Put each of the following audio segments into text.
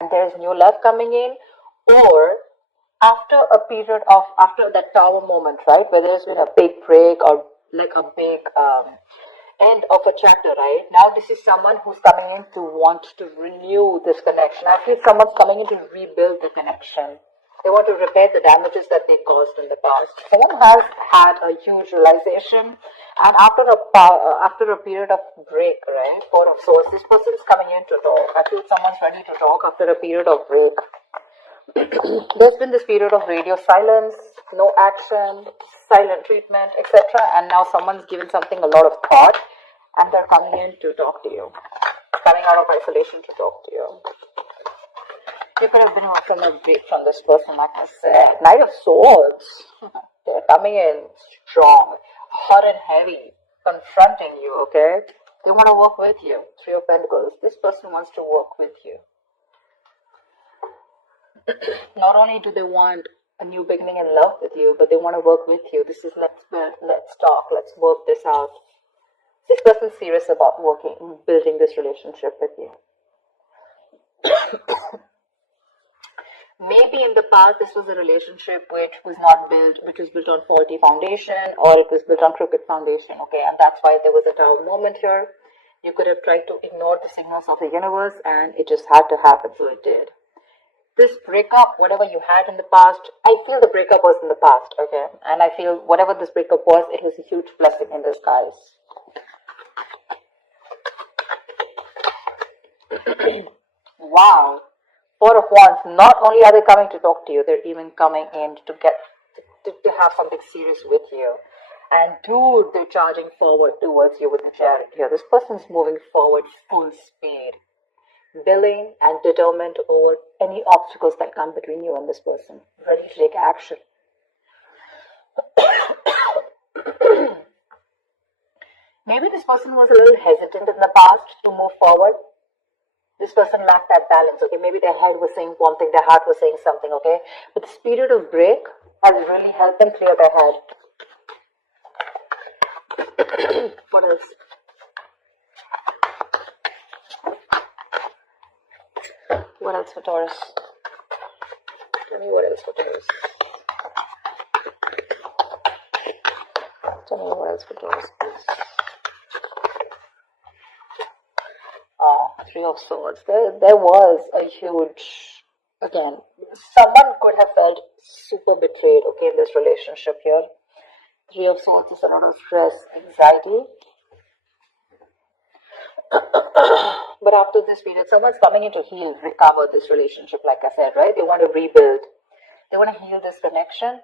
and there's new love coming in, or after that tower moment, right, where there's been a big break or like a big end of a chapter, right? Now this is someone who's coming in to want to renew this connection. I feel someone's coming in to rebuild the connection. They want to repair the damages that they caused in the past. Someone has had a huge realization, and after a period of break, right, Four of Swords, this person is coming in to talk. I feel someone's ready to talk after a period of break. There's been this period of radio silence, no action, silent treatment, etc. And now someone's given something a lot of thought, and they're coming in to talk to you, coming out of isolation to talk to you. You could have been from a break from this person, like I said. Knight of Swords. They're coming in strong, hot and heavy, confronting you, okay? They want to work with you. Three of Pentacles. This person wants to work with you. Not only do they want a new beginning in love with you, but they want to work with you. This is let's build, let's talk, let's work this out. This person's serious about building this relationship with you. Maybe in the past this was a relationship which was built on faulty foundation, or it was built on crooked foundation, okay? And that's why there was a tower moment here. You could have tried to ignore the signals of the universe, and it just had to happen, so it did. This breakup, whatever you had in the past, I feel the breakup was in the past, okay? And I feel whatever this breakup was, it was a huge blessing in disguise. Wow. Four of Wands, not only are they coming to talk to you, they're even coming in to have something serious with you. And dude, they're charging forward towards you with the Chariot here. This person's moving forward full speed, willing and determined to over any obstacles that come between you and this person, ready to take action. Maybe this person was a little hesitant in the past to move forward. This person lacked that balance, okay? Maybe their head was saying one thing, their heart was saying something, okay? But this period of break has really helped them clear their head. What else? What else for Taurus? Tell me what else for Taurus. Tell me what else for Taurus, please. Three of Swords. There was a huge, again, someone could have felt super betrayed, okay, in this relationship here. Three of Swords is a lot of stress, anxiety. But after this period, someone's coming in to heal, recover this relationship, like I said, right? They want to rebuild. They want to heal this connection.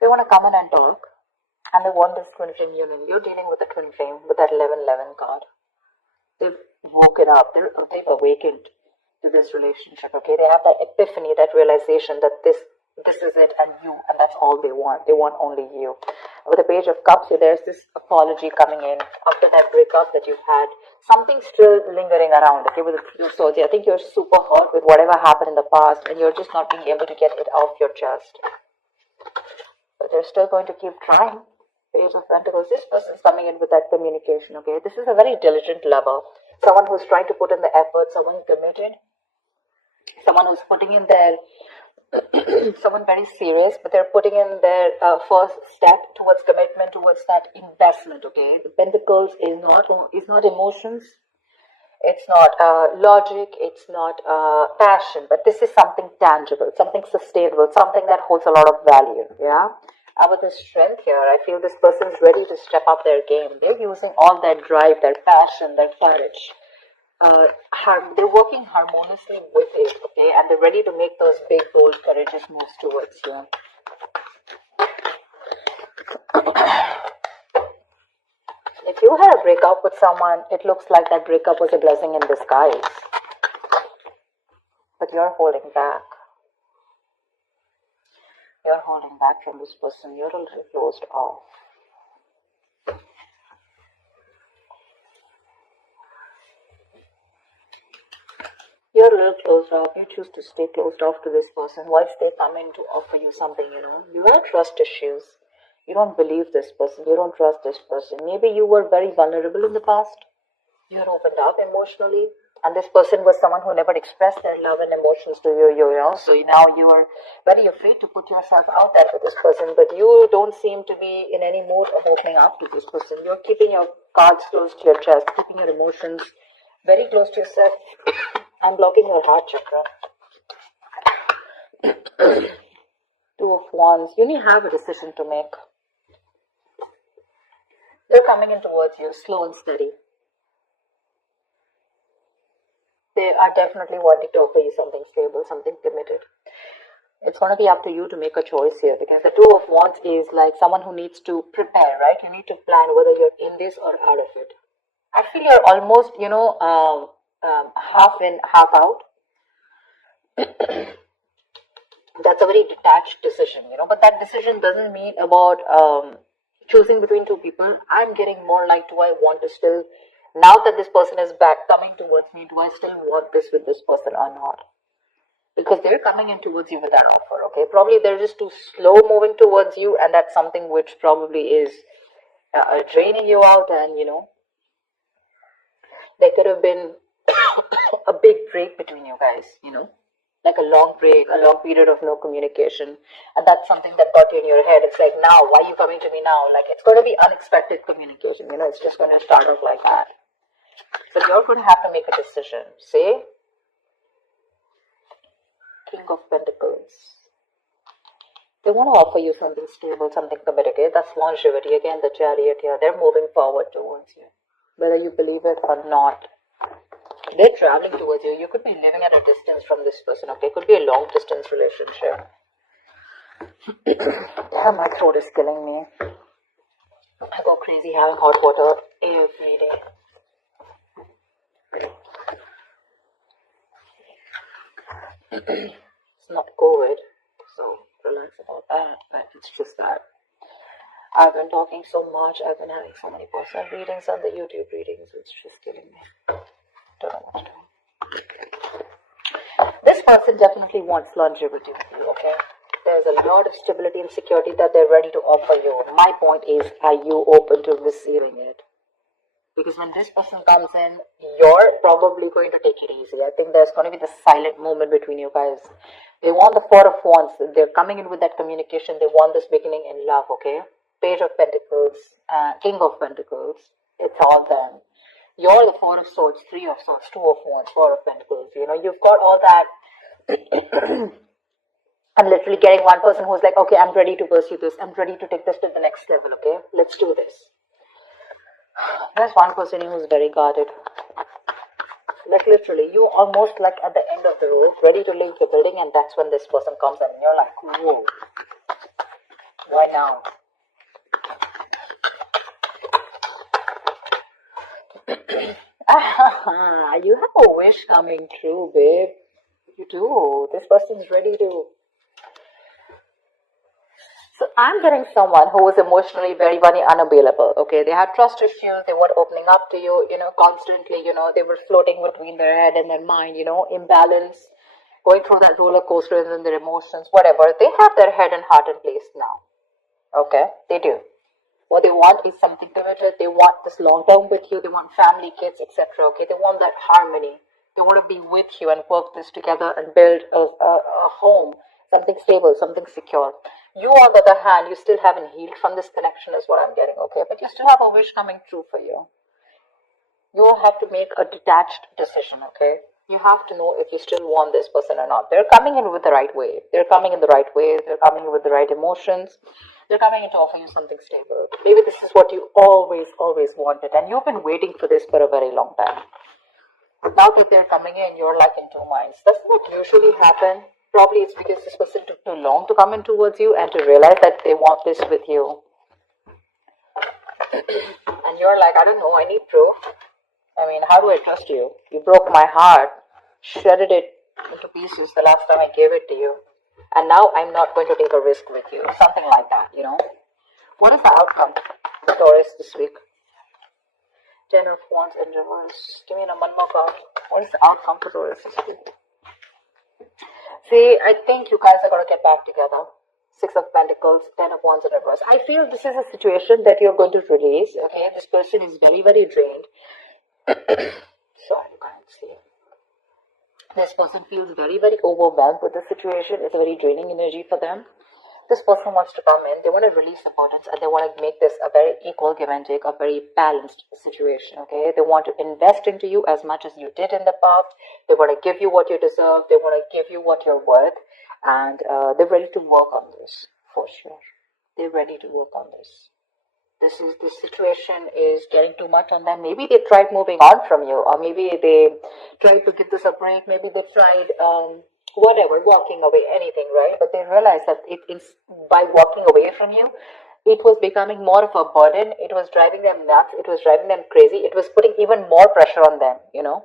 They want to come in and talk. And they want this twin flame union. You're dealing with the twin flame with that 11-11 card. They've woken up. They've awakened to this relationship, okay? They have that epiphany, that realization that this is it and you, and that's all they want. They want only you. With the Page of Cups, there's this apology coming in after that breakup that you've had. Something's still lingering around, okay, with the Three of Swords. I think you're super hurt with whatever happened in the past, and you're just not being able to get it off your chest. But they're still going to keep trying. Page of Pentacles, this person's coming in with that communication, okay? This is a very diligent lover. Someone who's trying to put in the effort, someone committed, someone who's putting in their, someone very serious, but they're putting in their first step towards commitment, towards that investment, okay? The Pentacles is not emotions, it's not logic, it's not passion, but this is something tangible, something sustainable, something that holds a lot of value, yeah? With the strength here, I feel this person's ready to step up their game. They're using all their drive, their passion, their courage. They're working harmoniously with it, okay? And they're ready to make those big, bold, courageous moves towards you. If you had a breakup with someone, it looks like that breakup was a blessing in disguise. But you're holding back. You're holding back from this person. You're a little closed off. You're a little closed off. You choose to stay closed off to this person whilst they come in to offer you something, you know. You have trust issues. You don't believe this person. You don't trust this person. Maybe you were very vulnerable in the past. You're opened up emotionally, and this person was someone who never expressed their love and emotions to you, so now you are very afraid to put yourself out there for this person, but you don't seem to be in any mood of opening up to this person. You're keeping your cards close to your chest, keeping your emotions very close to yourself, and blocking your heart chakra. Two of Wands. You need to have a decision to make. They're coming in towards you, slow and steady. They are definitely wanting to offer you something stable, something committed. It's going to be up to you to make a choice here, because the Two of Wands is like someone who needs to prepare, right? You need to plan whether you're in this or out of it. I feel you're almost, half in, half out. That's a very detached decision, but that decision doesn't mean about choosing between two people. I'm getting more like, do I want to still, now that this person is back coming towards me, do I still want this with this person or not? Because they're coming in towards you with that offer, okay? Probably they're just too slow moving towards you, and that's something which probably is draining you out, and, there could have been a big break between you guys, like a long break, a long period of no communication, and that's something that got you in your head. It's like, now, why are you coming to me now? Like, it's going to be unexpected communication, it's just going to start off like that. So you're going to have to make a decision. See? King of Pentacles. They want to offer you something stable, something committed. Okay? That's longevity. Again, the Chariot here. They're moving forward towards you, whether you believe it or not. They're traveling towards you. You could be living at a distance from this person. Okay, it could be a long distance relationship. Damn, my throat is killing me. I go crazy having hot water every day. It's not COVID, so relax about that, but it's just that I've been talking so much. I've been having so many personal readings and the YouTube readings. It's just killing me. Don't know what to do. This person definitely wants longevity with you, okay? There's a lot of stability and security that they're ready to offer you. My point is, are you open to receiving it? Because when this person comes in, you're probably going to take it easy. I think there's going to be this silent moment between you guys. They want the Four of Wands. They're coming in with that communication. They want this beginning in love, okay? Page of Pentacles, King of Pentacles. It's all them. You're the Four of Swords, Three of Swords, Two of Wands, Four of Pentacles. You've got all that. I'm literally getting one person who's like, okay, I'm ready to pursue this. I'm ready to take this to the next level, okay? Let's do this. There's one person who's very guarded. Like literally, you almost like at the end of the road, ready to leave the building, and that's when this person comes in and you're like, whoa, why now? You have a wish coming true, babe. You do. This person's ready to. So I'm getting someone who is emotionally very, very unavailable, okay? They had trust issues, they weren't opening up to you, constantly, they were floating between their head and their mind, imbalance, going through that roller coaster in their emotions, whatever. They have their head and heart in place now, okay? They do. What they want is something committed. They want this long term with you. They want family, kids, etc. Okay, they want that harmony. They want to be with you and work this together and build a home, something stable, something secure. You, on the other hand, you still haven't healed from this connection, is what I'm getting. Okay, but you still have a wish coming true for you. You have to make a detached decision. Okay, you have to know if you still want this person or not. They're coming in with the right way. They're coming in the right way. They're coming in with the right emotions. They're coming in to offer you something stable. Maybe this is what you always wanted, and you've been waiting for this for a very long time. Now that they're coming in, you're like in two minds. Doesn't that usually happen? Probably it's because this person took too long to come in towards you and to realize that they want this with you. And you're like, I don't know, I need proof. I mean, how do I trust you? You broke my heart, shredded it into pieces the last time I gave it to you. And now I'm not going to take a risk with you. Something like that, What is the outcome for Taurus this week? 10 of Wands in reverse. Give me one more card. What is the outcome for Taurus this week? See, I think you guys are going to get back together. 6 Six of Pentacles, Ten of Wands in reverse. I feel this is a situation that you're going to release, okay? This person is very, very drained. Sorry, you can't see. This person feels very, very overwhelmed with the situation. It's a very draining energy for them. This person wants to come in, they want to release the burdens, and they want to make this a very equal give and take, a very balanced situation, okay? They want to invest into you as much as you did in the past. They want to give you what you deserve. They want to give you what you're worth. And they're ready to work on this, for sure. They're ready to work on this. This situation is getting too much on them. Maybe they tried moving on from you, or maybe they tried to give this a break. Maybe they tried whatever, walking away, anything, right? But they realized that by walking away from you, it was becoming more of a burden. It was driving them nuts. It was driving them crazy. It was putting even more pressure on them, you know.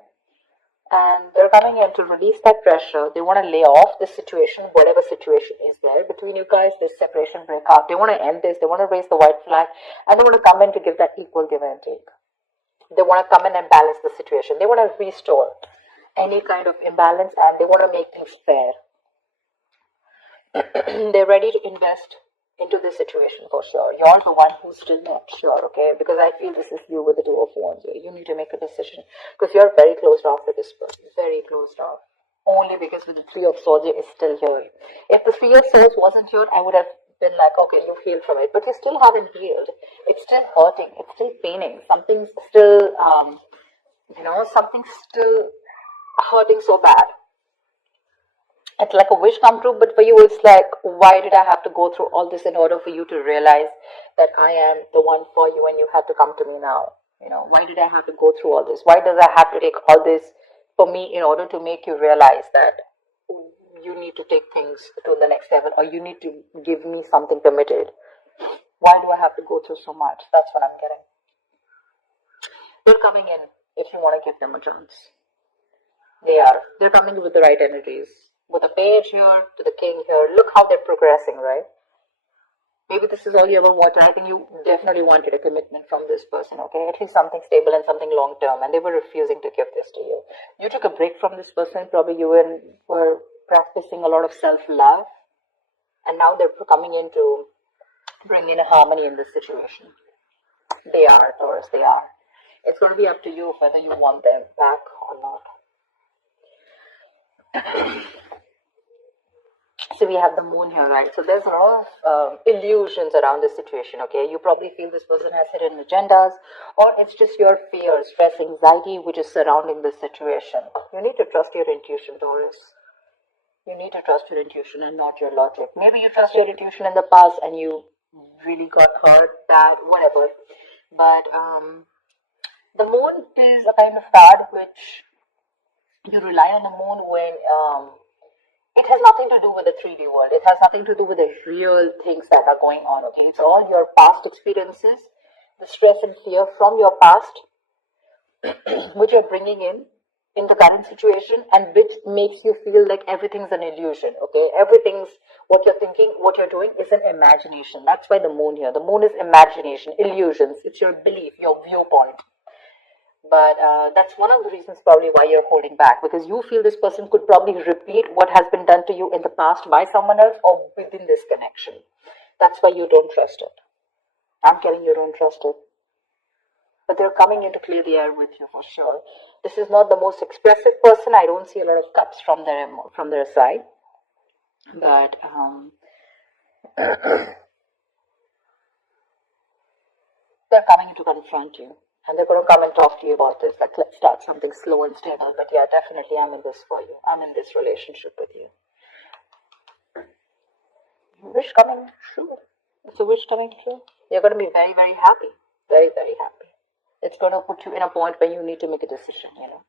And they're coming in to release that pressure. They want to lay off this situation, whatever situation is there between you guys, this separation, breakup. They want to end this. They want to raise the white flag. And they want to come in to give that equal give and take. They want to come in and balance the situation. They want to restore any kind of imbalance, and they want to make things fair. They're ready to invest into this situation for sure. You're the one who's still not sure, okay? Because I feel this is you with the Two of Wands here. You need to make a decision because you're very closed off to this person. Very closed off. Only because with the Three of Swords is still here. If the Three of Swords wasn't here, I would have been like, okay, you've healed from it. But you still haven't healed. It's still hurting. It's still paining. Something's still, something's still hurting so bad. It's like a wish come true, but for you it's like, why did I have to go through all this in order for you to realize that I am the one for you and you had to come to me now? You know, why did I have to go through all this? Why does I have to take all this for me in order to make you realize that you need to take things to the next level, or you need to give me something committed? Why do I have to go through so much? That's what I'm getting. They're coming in if you want to give them a chance. They're coming with the right energies. With the page here to the king here, look how they're progressing, right? Maybe this is all you ever wanted. I think you definitely wanted a commitment from this person, okay? At least something stable and something long term, and they were refusing to give this to you. You took a break from this person. Probably you were practicing a lot of self-love, and now they're coming in to bring in a harmony in this situation. They are, Taurus, they are. It's going to be up to you whether you want them back or not. So we have the moon here, right? So there's a lot of illusions around this situation, okay? You probably feel this person has hidden agendas, or it's just your fear, stress, anxiety, which is surrounding this situation. You need to trust your intuition, Taurus. You need to trust your intuition and not your logic. Maybe you trust your intuition in the past and you really got hurt, bad, whatever. But the moon is a kind of card which you rely on the moon when it has nothing to do with the 3D world. It has nothing to do with the real things that are going on, okay? It's all your past experiences, the stress and fear from your past, which you're bringing in the current situation, and which makes you feel like everything's an illusion, okay? Everything's, what you're thinking, what you're doing is an imagination. That's why the moon here. The moon is imagination, illusions. It's your belief, your viewpoint. But that's one of the reasons probably why you're holding back, because you feel this person could probably repeat what has been done to you in the past by someone else or within this connection. That's why you don't trust it. I'm getting you don't trust it. But they're coming in to clear the air with you for sure. This is not the most expressive person. I don't see a lot of cups from their side. But they're coming in to confront you. And they're going to come and talk to you about this. Like, let's start something slow and stable. But yeah, definitely I'm in this for you. I'm in this relationship with you. Wish coming true. It's a wish coming true. You're going to be very, very happy. Very, very happy. It's going to put you in a point where you need to make a decision, you know.